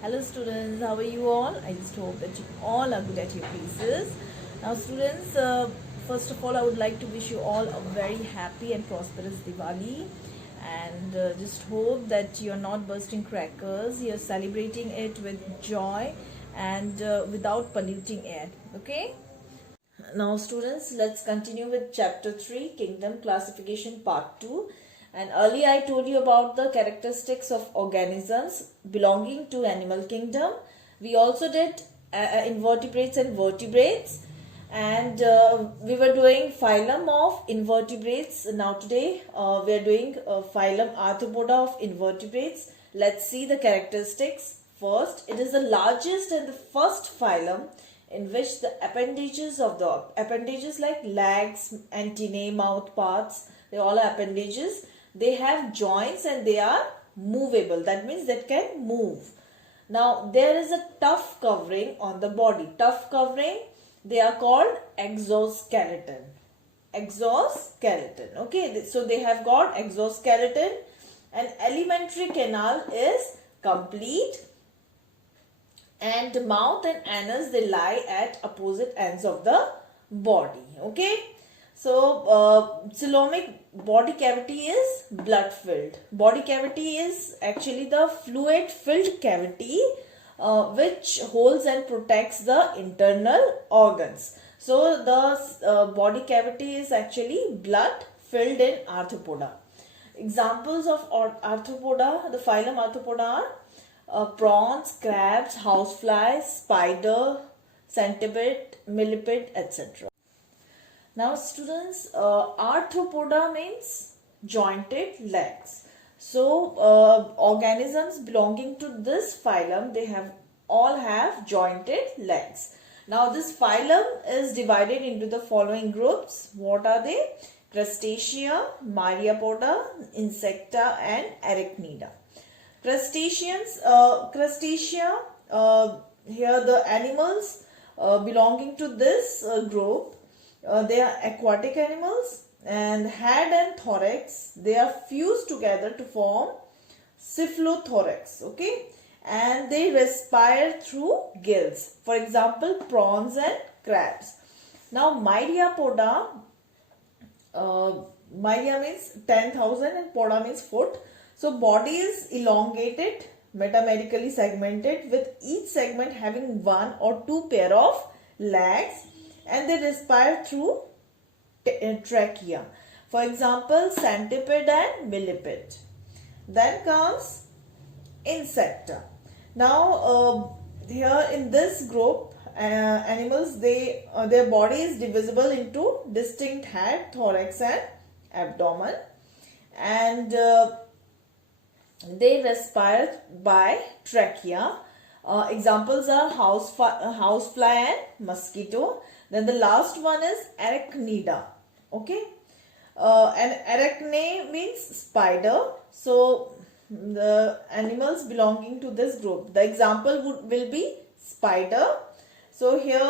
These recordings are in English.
Hello students, how are you all? I just hope that you all are good at your places. Now students, first of all I would like to wish you all a very happy and prosperous Diwali, and just hope that you're not bursting crackers, you're celebrating it with joy and without polluting air. Okay? Now students, let's continue with chapter 3, Kingdom Classification Part 2. And earlier I told you about the characteristics of organisms belonging to animal kingdom. We also did invertebrates and vertebrates, and we were doing phylum of invertebrates. Now today we are doing phylum Arthropoda of invertebrates. Let's see the characteristics. First, it is the largest and the first phylum in which the appendages like legs, antennae, mouth parts, they all are appendages. They have joints and they are movable. That means they can move. Now there is a tough covering on the body. Tough covering, they are called exoskeleton. Exoskeleton. Okay, so they have got exoskeleton. An alimentary canal is complete, and mouth and anus, they lie at opposite ends of the body. Okay, so coelomic body cavity is blood filled. Body cavity is actually the fluid filled cavity which holds and protects the internal organs. So the body cavity is actually blood filled in Arthropoda. Examples of Arthropoda, the phylum Arthropoda are prawns, crabs, houseflies, spider, centipede, millipede, etc. Now students, Arthropoda means jointed legs. So organisms belonging to this phylum, they all have jointed legs. Now this phylum is divided into the following groups. What are they? Crustacea, Myriapoda, Insecta and Arachnida. Crustacea, here the animals belonging to this group, they are aquatic animals, and head and thorax, they are fused together to form cephalothorax. Okay, and they respire through gills. For example, prawns and crabs. Now Myriapoda, Myria means 10,000 and poda means foot. So body is elongated, metamerically segmented, with each segment having one or two pair of legs, and they respire through trachea. For example, centipede and millipede. Then comes Insecta. Now here in this group, animals, their body is divisible into distinct head, thorax and abdomen, and they respire by trachea. Examples are housefly and mosquito. Then the last one is Arachnida. Okay, and arachne means spider. So the animals belonging to this group, the example will be spider. So here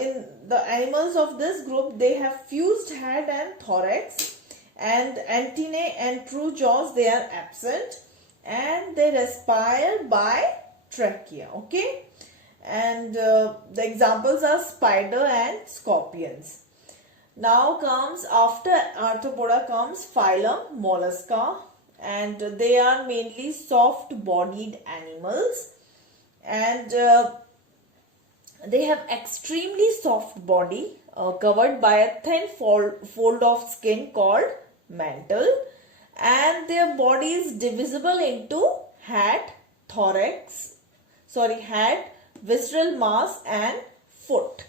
in the animals of this group, they have fused head and thorax, and antennae and true jaws, they are absent, and they respire by trachea. Okay, and the examples are spider and scorpions. Now comes, after Arthropoda comes phylum Mollusca, and they are mainly soft bodied animals, and they have extremely soft body covered by a thin fold of skin called mantle, and their body is divisible into head, visceral mass and foot.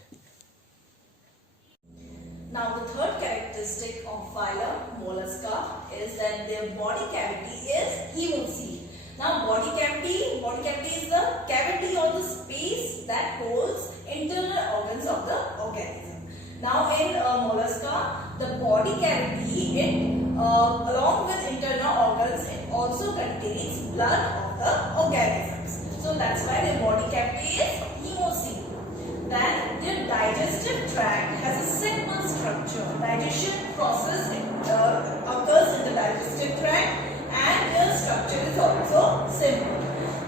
Now the third characteristic of phylum Mollusca is that their body cavity is hemocoel. Now body cavity is the cavity or the space that holds internal organs of the organism. Now in Mollusca, the body cavity, along with internal organs, it also contains blood of the organisms. So that's why their body cavity is hemocoel. Then their digestive tract has a simple structure. Digestion process occurs in the digestive tract, and their structure is also simple.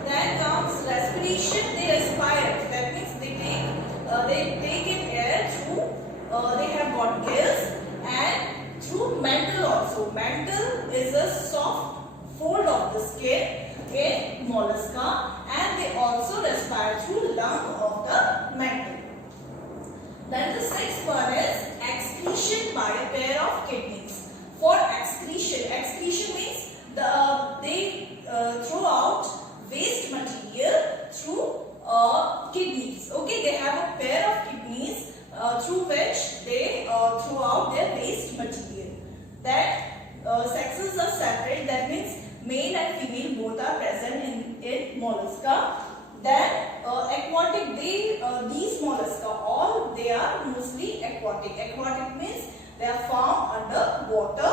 Then comes respiratory also. Mantle is a soft fold of the skin in mollusca, and they also respire through lung of the mantle. Then the sixth one is excretion by a pair of kidneys. For excretion, excretion means they throw out waste material through kidneys. Okay, they have a pair of kidneys through which they throw out their waste material. That sexes are separate. That means male and female both are present in mollusca. Then aquatic, these mollusca all they are mostly aquatic. Aquatic means they are found under water,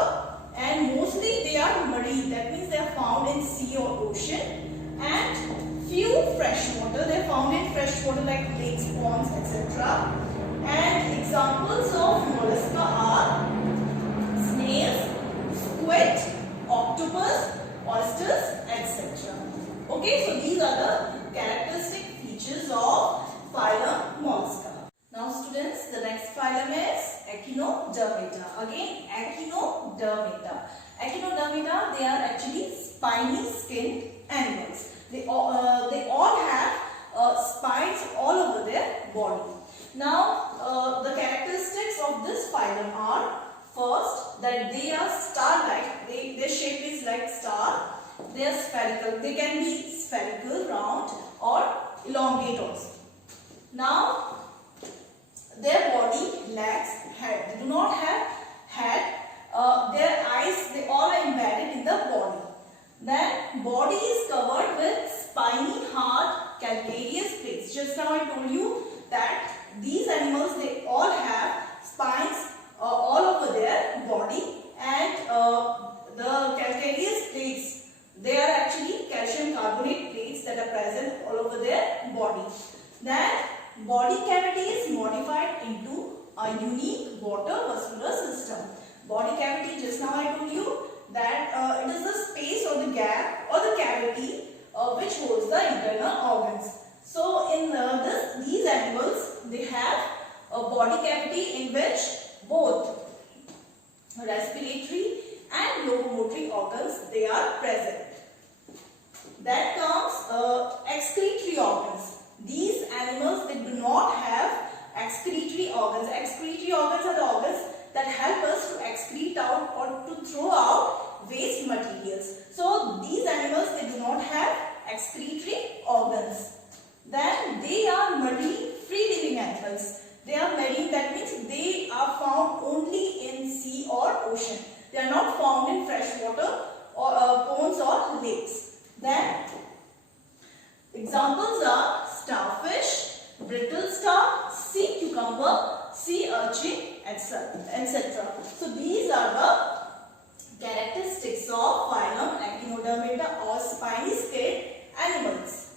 and mostly they are marine. That means they are found in sea or ocean, and few freshwater. They are found in freshwater like lakes, ponds, etc. And examples of mollusca are snails, squid, octopus, oysters, etc. Okay, so these are the characteristic features of phylum Mollusca. Now students, the next phylum is Echinodermata. Again, Echinodermata. Echinodermata, they are actually spiny skinned animals. They all have spines all over their body. Now, the characteristics of this phylum are, first, that they are star-like. Their shape is like star. They are spherical. They can be spherical, round, or elongate also. Now, their body lacks head. They do not have head. Their eyes, they all are embedded in the body. Then, body is covered with spiny, hard, calcareous plates. Just now I told you that these animals, they all have spines all over their body, and the calcareous plates, they are actually calcium carbonate plates that are present all over their body. Then body cavity is modified into a unique water vascular system. Body cavity, just now I told you that it is the space or the gap or the cavity which holds the internal organs. So in these animals, they have a body cavity in which both respiratory and locomotory organs, they are present. That comes excretory organs. These animals, they do not have excretory organs. Excretory organs are the organs that help us to excrete out or to throw out waste materials. So these animals, they do not have excretory organs. Then they are marine free living animals. They are marine, that means they are found only in sea or ocean. They are not found in freshwater or ponds or lakes. Then examples are starfish, brittle star, sea cucumber, sea urchin, etc. So these are the characteristics of phylum Echinodermata or spiny skinned animals.